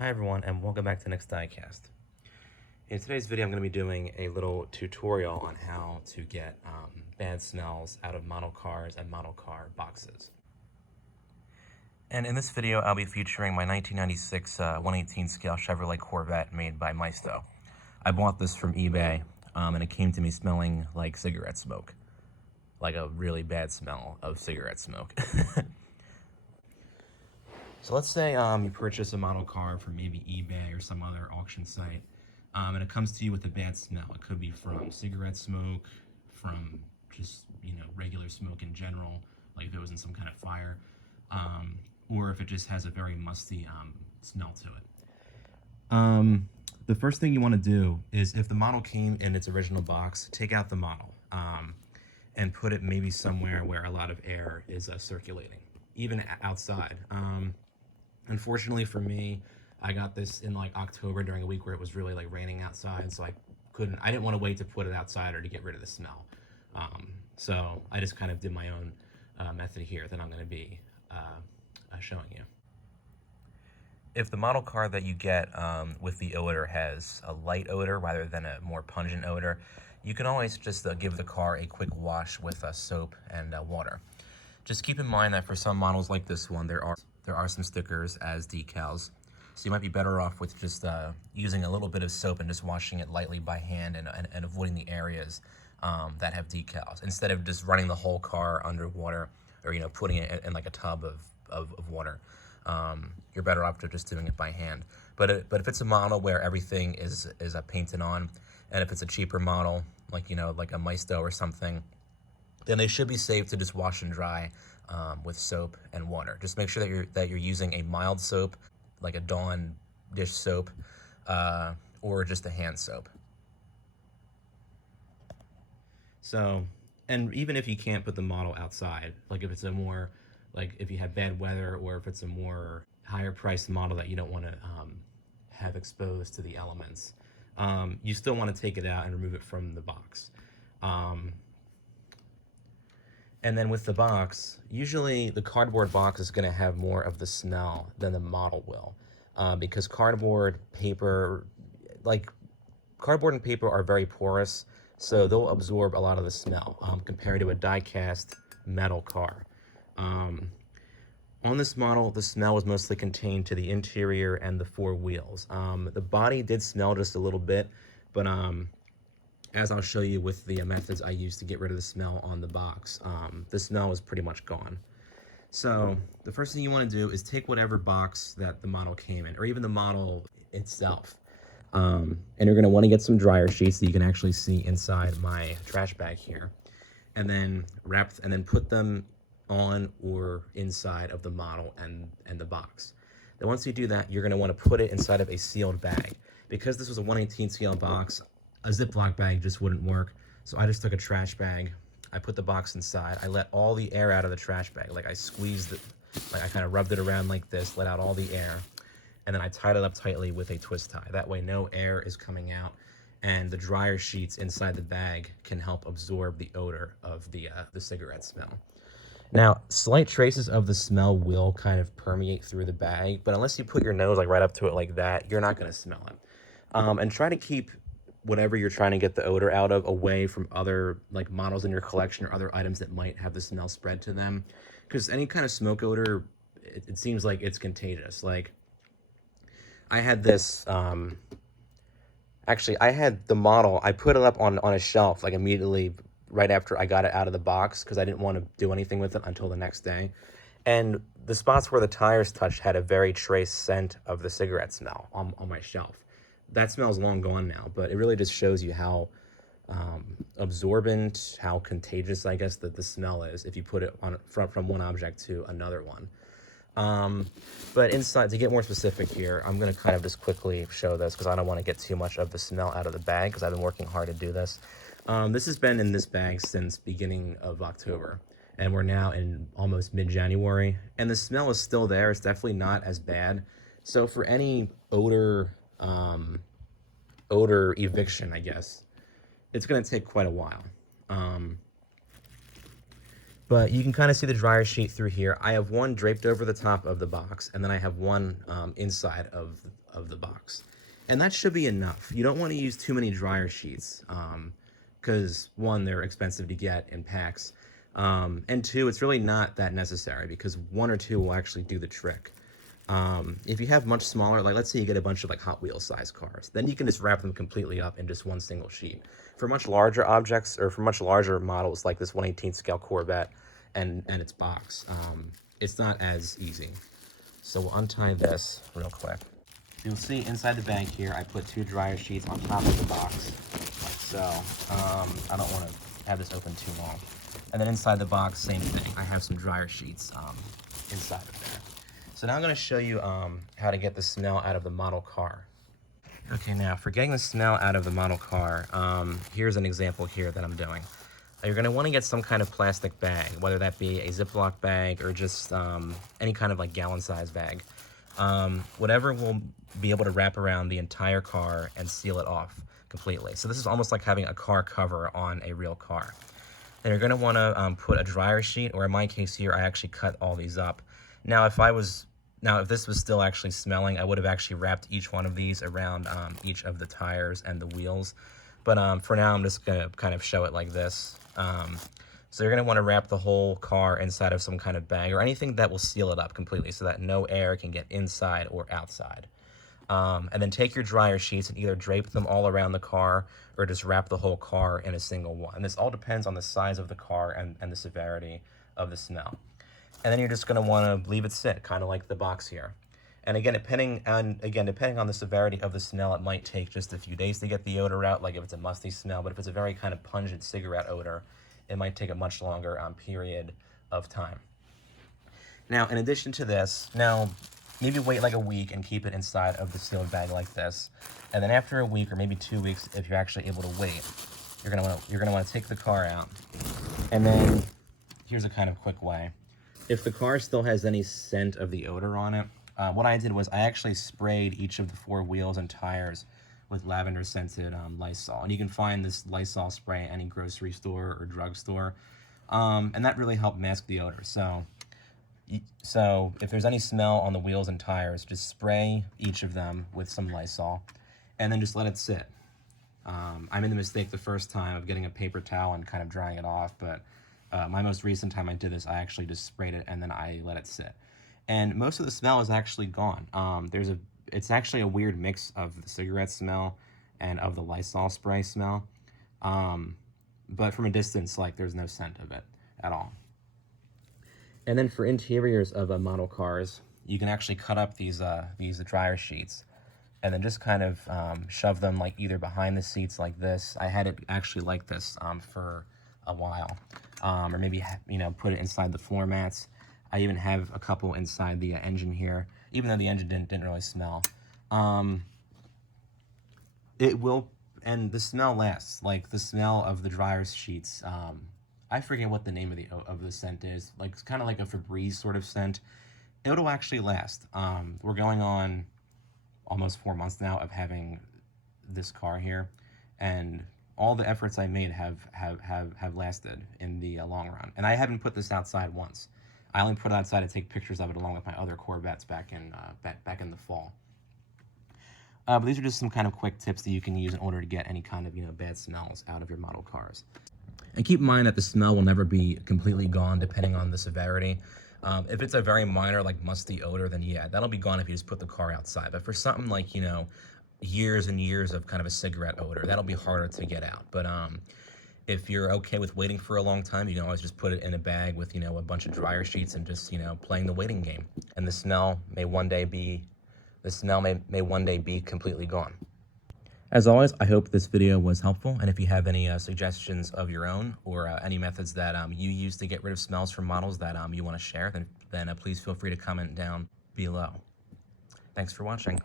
Hi everyone, and welcome back to the next Diecast. In today's video, I'm going to be doing a little tutorial on how to get bad smells out of model cars and model car boxes. And in this video, I'll be featuring my 1996 1/18 scale Chevrolet Corvette made by Musty. I bought this from eBay, and it came to me smelling like cigarette smoke. Like a really bad smell of cigarette smoke. So let's say you purchase a model car from maybe eBay or some other auction site, and it comes to you with a bad smell. It could be from cigarette smoke, from just regular smoke in general, like if it was in some kind of fire, or if it just has a very musty smell to it. The first thing you want to do is, if the model came in its original box, take out the model and put it maybe somewhere where a lot of air is circulating, even outside. Unfortunately for me, I got this in like October during a week where it was really like raining outside, so I didn't want to wait to put it outside or to get rid of the smell. So I just kind of did my own method here that I'm going to be showing you. If the model car that you get with the odor has a light odor rather than a more pungent odor, you can always just give the car a quick wash with soap and water. Just keep in mind that for some models like this one, there are some stickers as decals, so you might be better off with just using a little bit of soap and just washing it lightly by hand and avoiding the areas that have decals, instead of just running the whole car underwater or putting it in like a tub of water. You're better off just doing it by hand. But if it's a model where everything is painted on, and if it's a cheaper model like like a Musty or something, then they should be safe to just wash and dry with soap and water. Just make sure that you're using a mild soap, like a Dawn dish soap, or just a hand soap. So, and even if you can't put the model outside, like if it's a more, like if you have bad weather, or if it's a more higher priced model that you don't want to have exposed to the elements, you still want to take it out and remove it from the box. And then with the box, usually the cardboard box is going to have more of the smell than the model will, because cardboard and paper are very porous, so they'll absorb a lot of the smell compared to a die-cast metal car. On this model, the smell was mostly contained to the interior and the four wheels. The body did smell just a little bit, but as I'll show you with the methods I used to get rid of the smell on the box, the smell is pretty much gone. So the first thing you want to do is take whatever box that the model came in, or even the model itself, and you're going to want to get some dryer sheets that you can actually see inside my trash bag here, and then put them on or inside of the model and the box. Then once you do that, you're going to want to put it inside of a sealed bag. Because this was a 1/18 scale box, a Ziploc bag just wouldn't work, so I just took a trash bag. I put the box inside. I let all the air out of the trash bag. Like I squeezed it, like I kind of rubbed it around like this, let out all the air, and then I tied it up tightly with a twist tie. That way no air is coming out, and the dryer sheets inside the bag can help absorb the odor of the cigarette smell. Now, slight traces of the smell will kind of permeate through the bag, but unless you put your nose like right up to it like that, you're not going to smell it. And try to keep whatever you're trying to get the odor out of away from other like models in your collection or other items that might have the smell spread to them, because any kind of smoke odor, it seems like it's contagious. Like I had this actually I had the model, I put it up on a shelf like immediately right after I got it out of the box, because I didn't want to do anything with it until the next day, and the spots where the tires touched had a very trace scent of the cigarette smell on my shelf. That smell's long gone now, but it really just shows you how absorbent, how contagious, I guess, that the smell is if you put it on from one object to another one. But inside, to get more specific here, I'm going to kind of just quickly show this because I don't want to get too much of the smell out of the bag, because I've been working hard to do this. This has been in this bag since beginning of October, and we're now in almost mid-January, and the smell is still there. It's definitely not as bad. So for any odor eviction, I guess, it's going to take quite a while. But you can kind of see the dryer sheet through here. I have one draped over the top of the box, and then I have one inside of the box. And that should be enough. You don't want to use too many dryer sheets because one, they're expensive to get in packs. And two, it's really not that necessary because one or two will actually do the trick. If you have much smaller, like let's say you get a bunch of like Hot Wheels size cars, then you can just wrap them completely up in just one single sheet. For much larger objects or for much larger models like this 1/18 scale Corvette and its box, it's not as easy. So we'll untie this real quick. You'll see inside the bag here, I put 2 dryer sheets on top of the box, like so. I don't want to have this open too long. And then inside the box, same thing. I have some dryer sheets inside of there. So now I'm going to show you how to get the smell out of the model car. Okay, now for getting the smell out of the model car, here's an example here that I'm doing. You're going to want to get some kind of plastic bag, whether that be a Ziploc bag or just any kind of like gallon size bag. Whatever will be able to wrap around the entire car and seal it off completely. So this is almost like having a car cover on a real car. And you're going to want to put a dryer sheet, or in my case here, I actually cut all these up. Now, if this was still actually smelling, I would have actually wrapped each one of these around each of the tires and the wheels. But for now, I'm just going to kind of show it like this. So you're going to want to wrap the whole car inside of some kind of bag or anything that will seal it up completely so that no air can get inside or outside. And then take your dryer sheets and either drape them all around the car or just wrap the whole car in a single one. And this all depends on the size of the car and the severity of the smell. And then you're just going to want to leave it sit, kind of like the box here. And again, depending on the severity of the smell, it might take just a few days to get the odor out, like if it's a musty smell. But if it's a very kind of pungent cigarette odor, it might take a much longer period of time. Now, in addition to this, maybe wait like a week and keep it inside of the sealed bag like this. And then after a week or maybe 2 weeks, if you're actually able to wait, you're gonna want to take the car out. And then here's a kind of quick way. If the car still has any scent of the odor on it, what I did was I actually sprayed each of the 4 wheels and tires with lavender scented Lysol. And you can find this Lysol spray at any grocery store or drugstore. And that really helped mask the odor. So if there's any smell on the wheels and tires, just spray each of them with some Lysol and then just let it sit. I made the mistake the first time of getting a paper towel and kind of drying it off, but my most recent time I did this, I actually just sprayed it and then I let it sit. And most of the smell is actually gone. It's actually a weird mix of the cigarette smell and of the Lysol spray smell. But from a distance, like there's no scent of it at all. And then for interiors of model cars, you can actually cut up these dryer sheets and then just kind of shove them like either behind the seats like this. I had it actually like this for a while. Or maybe, put it inside the floor mats. I even have a couple inside the engine here, even though the engine didn't really smell. It will, and the smell lasts. Like the smell of the dryer sheets. I forget what the name of the scent is. Like it's kind of like a Febreze sort of scent. It'll actually last. We're going on almost 4 months now of having this car here, and all the efforts I made have lasted in the long run. And I haven't put this outside once. I only put it outside to take pictures of it along with my other Corvettes back in the fall. But these are just some kind of quick tips that you can use in order to get any kind of bad smells out of your model cars. And keep in mind that the smell will never be completely gone depending on the severity. If it's a very minor like musty odor, then yeah, that'll be gone if you just put the car outside. But for something like years and years of kind of a cigarette odor, that'll be harder to get out. But if you're okay with waiting for a long time, you can always just put it in a bag with a bunch of dryer sheets and just playing the waiting game. And the smell may one day be completely gone. As always, I hope this video was helpful, and if you have any suggestions of your own or any methods that you use to get rid of smells from models that you want to share, then please feel free to comment down below. Thanks for watching.